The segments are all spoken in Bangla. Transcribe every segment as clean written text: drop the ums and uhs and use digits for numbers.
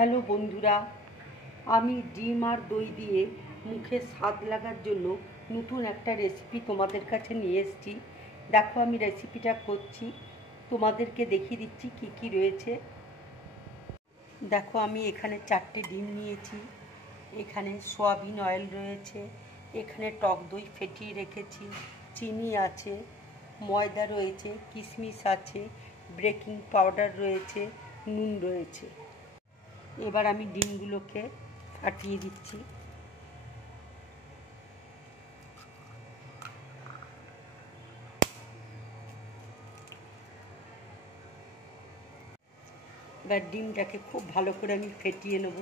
হ্যালো বন্ধুরা, আমি ডিম আর দই দিয়ে মুখে স্বাদ লাগার জন্য নতুন একটা রেসিপি তোমাদের কাছে নিয়ে এসেছি। দেখো আমি রেসিপিটা করছি, তোমাদেরকে দেখিয়ে দিচ্ছি কি কি রয়েছে। দেখো আমি এখানে 4টে ডিম নিয়েছি, এখানে সয়াবিন অয়েল রয়েছে, এখানে টক দই ফেটিয়ে রেখেছি, চিনি আছে, ময়দা রয়েছে, কিশমিশ আছে, বেকিং পাউডার রয়েছে, নুন রয়েছে। এবার আমি ডিমগুলোকে ফাটিয়ে দিচ্ছি। এবার ডিমটাকে খুব ভালো করে আমি ফেটিয়ে নেব।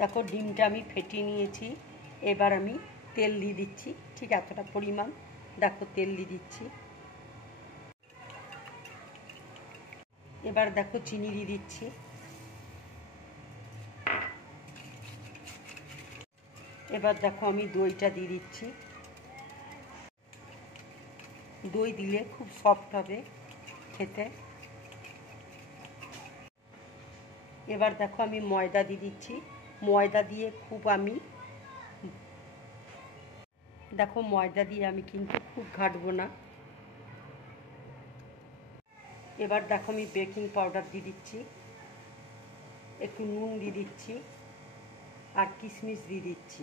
দেখো ডিমটা আমি ফেটিয়ে নিয়েছি। এবার আমি তেল দিয়ে দিচ্ছি, ঠিক এতটা পরিমাণ। দেখো তেল দিয়ে দিচ্ছি। এবার দেখো চিনি দিয়ে দিচ্ছি। এবার দেখো আমি দইটা দিয়ে দিচ্ছি। দই দিলে খুব সফট হবে খেতে। এবার দেখো আমি ময়দা দিয়ে দিচ্ছি। ময়দা দিয়ে দেখো ময়দা দিয়ে আমি কিন্তু খুব ঘাটবো না। এবার দেখো আমি বেকিং পাউডার দিয়ে দিচ্ছি, একটু নুন দিয়ে দিচ্ছি, আর কিশমিশ দিয়ে দিচ্ছি।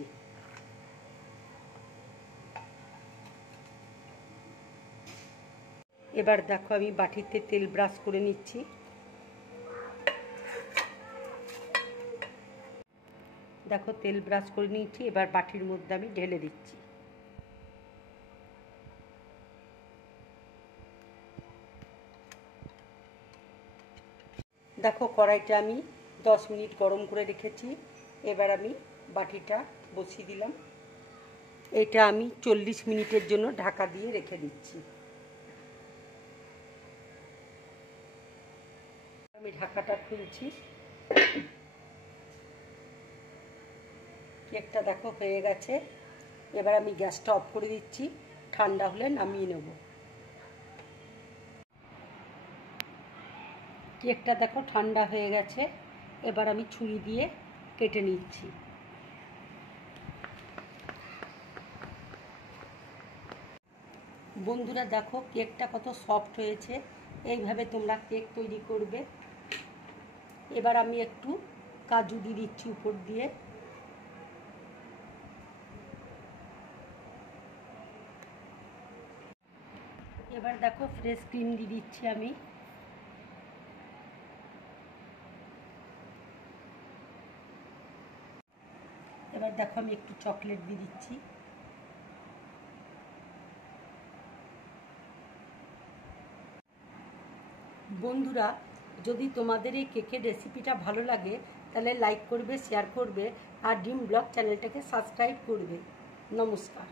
এবার দেখো আমি বাটিতে তেল ব্রাশ করে নিচ্ছি। দেখো তেল ব্রাশ করে নিচ্ছি। এবার বাটির মধ্যে আমি ঢেলে দিচ্ছি। দেখো কড়াইটা আমি 10 মিনিট গরম করে রেখেছি। এবার আমি বাটিটা বসিয়ে দিলাম। এটা আমি 40 মিনিটের জন্য ঢাকা দিয়ে রেখে দিচ্ছি। আমি ঢাকাটা খুলছি। কেকটা দেখো হয়ে গেছে। এবার আমি গ্যাসটা অফ করে দিচ্ছি, ঠান্ডা হলে নামিয়ে নেব। কেকটা দেখো ঠান্ডা হয়ে গেছে। এবার আমি ছুরি দিয়ে কেটে নিচ্ছি। বন্ধুরা দেখো কেকটা কত সফট হয়েছে। এইভাবে তোমরা কেক তৈরি করবে। এবার আমি একটু কাজু দিয়ে দিচ্ছি উপর দিয়ে। এবার দেখো ফ্রেশ ক্রিম দিয়ে দিচ্ছি আমি। এবার দেখো আমি একটু চকলেট দিয়ে দিচ্ছি। বন্ধুরা যদি তোমাদের এই কেকের রেসিপিটা ভালো লাগে তাহলে লাইক করবে, শেয়ার করবে, আর ড্রিম ব্লগ চ্যানেলটাকে সাবস্ক্রাইব করবে। নমস্কার।